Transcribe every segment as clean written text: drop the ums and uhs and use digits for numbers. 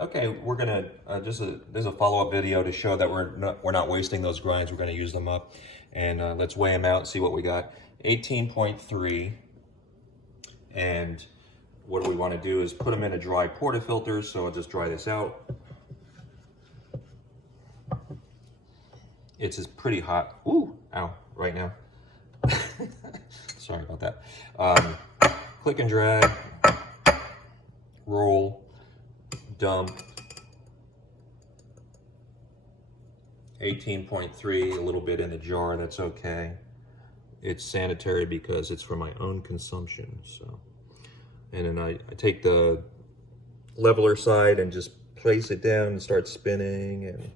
Okay, we're gonna there's a follow-up video to show that we're not wasting those grinds. We're gonna use them up, and let's weigh them out and see what we got. 18.3, and what do we want to do is put them in a dry portafilter. So I'll just dry this out. It's pretty hot. Ooh, ow, right now. Sorry about that. Click and drag, roll, dump. 18.3, a little bit in the jar, that's okay. It's sanitary because it's for my own consumption. So, and then I take the leveler side and just place it down and start spinning, and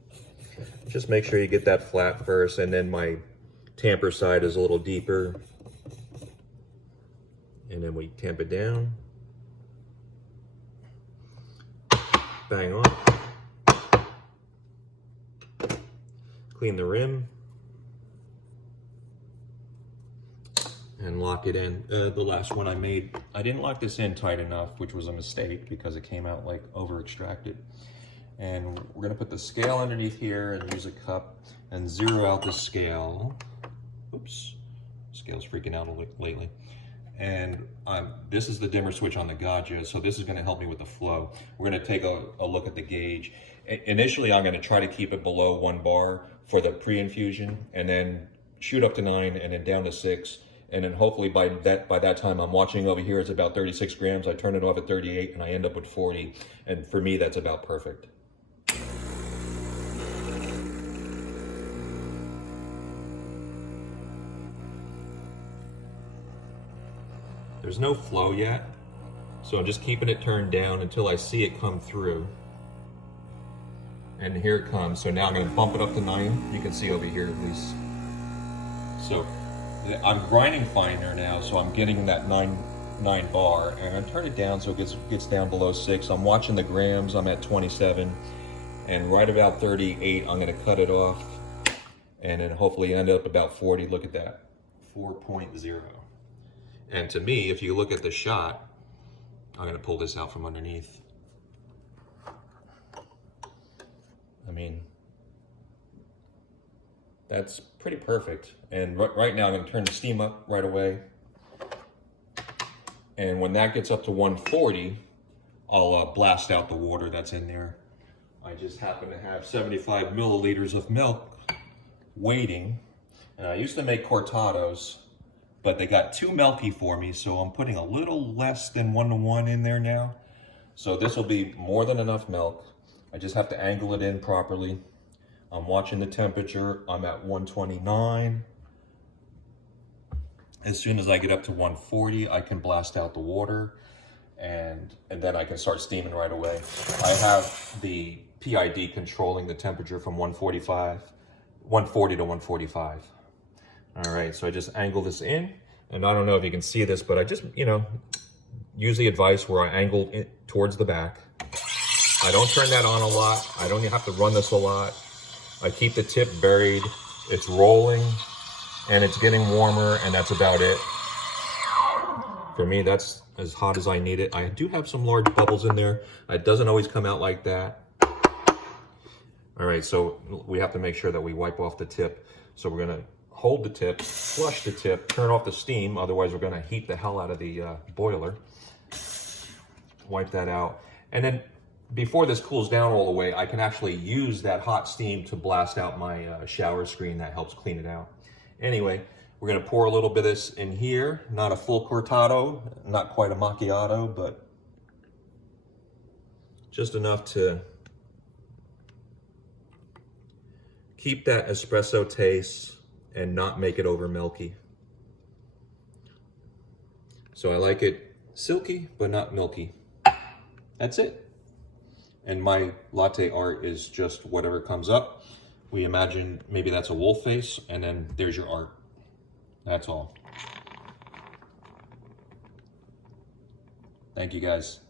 just make sure you get that flat first. And then my tamper side is a little deeper, and then we tamp it down, bang on, clean the rim, and lock it in. The last one I made, I didn't lock this in tight enough, which was a mistake because it came out like over extracted. And we're gonna put the scale underneath here and use a cup and zero out the scale. Oops, scale's freaking out lately. And this is the dimmer switch on the Gaggia, so this is gonna help me with the flow. We're gonna take a look at the gauge. Initially, I'm gonna try to keep it below 1 bar for the pre-infusion, and then shoot up to 9 and then down to 6. And then hopefully by that time, I'm watching over here, it's about 36 grams. I turn it off at 38 and I end up with 40. And for me, that's about perfect. There's no flow yet, so I'm just keeping it turned down until I see it come through. And here it comes. So now I'm gonna bump it up to 9. You can see over here at least. So I'm grinding finer now, so I'm getting that 9 bar, and I turn it down so it gets down below 6. I'm watching the grams. I'm at 27, and right about 38, I'm gonna cut it off, and then hopefully end up about 40. Look at that, 4.0. And to me, if you look at the shot, I'm gonna pull this out from underneath. I mean, that's pretty perfect. And right now I'm gonna turn the steam up right away. And when that gets up to 140, I'll blast out the water that's in there. I just happen to have 75 milliliters of milk waiting. And I used to make Cortados, but they got too milky for me, so I'm putting a little less than 1:1 in there now. So this will be more than enough milk. I just have to angle it in properly. I'm watching the temperature. I'm at 129. As soon as I get up to 140, I can blast out the water, and then I can start steaming right away. I have the PID controlling the temperature from 140 to 145. All right, so I just angle this in, and I don't know if you can see this, but I just, use the advice where I angle it towards the back. I don't turn that on a lot. I don't have to run this a lot. I keep the tip buried. It's rolling, and it's getting warmer, and that's about it. For me, that's as hot as I need it. I do have some large bubbles in there. It doesn't always come out like that. All right, so we have to make sure that we wipe off the tip. So we're gonna hold the tip, flush the tip, turn off the steam, otherwise we're gonna heat the hell out of the boiler. Wipe that out. And then before this cools down all the way, I can actually use that hot steam to blast out my shower screen. That helps clean it out. Anyway, we're gonna pour a little bit of this in here. Not a full cortado, not quite a macchiato, but just enough to keep that espresso taste and not make it over milky. So I like it silky, but not milky. That's it. And my latte art is just whatever comes up. We imagine maybe that's a wolf face, and then there's your art. That's all. Thank you guys.